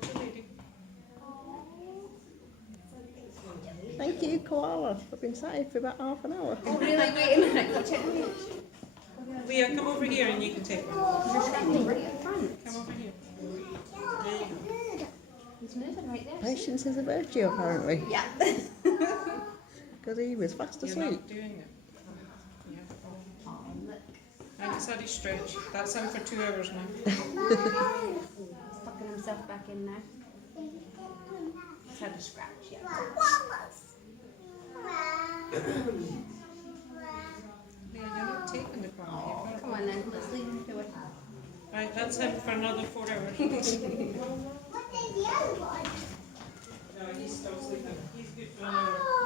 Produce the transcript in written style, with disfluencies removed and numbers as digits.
Watch your lady. Thank you, Koala. I've been sat here for about half an hour. Oh really? Wait a minute. Go check me. Leah, come over here and you can take her. You're standing right at front. Come over here. There you go. He's moving right there. Patience is a virtue, apparently, Yeah. because he was fast You're asleep. not doing it. Yeah. Oh, look. And he's had his stretch. That's him for 2 hours now. He's tucking himself back in now. He's had a scratch, yeah. Leah, you're not taking the Oh, car. come on then. Let's leave him to it. Right, that's him for another 4 hours. What is the other one? No, he's still sleeping. He's good for an hour.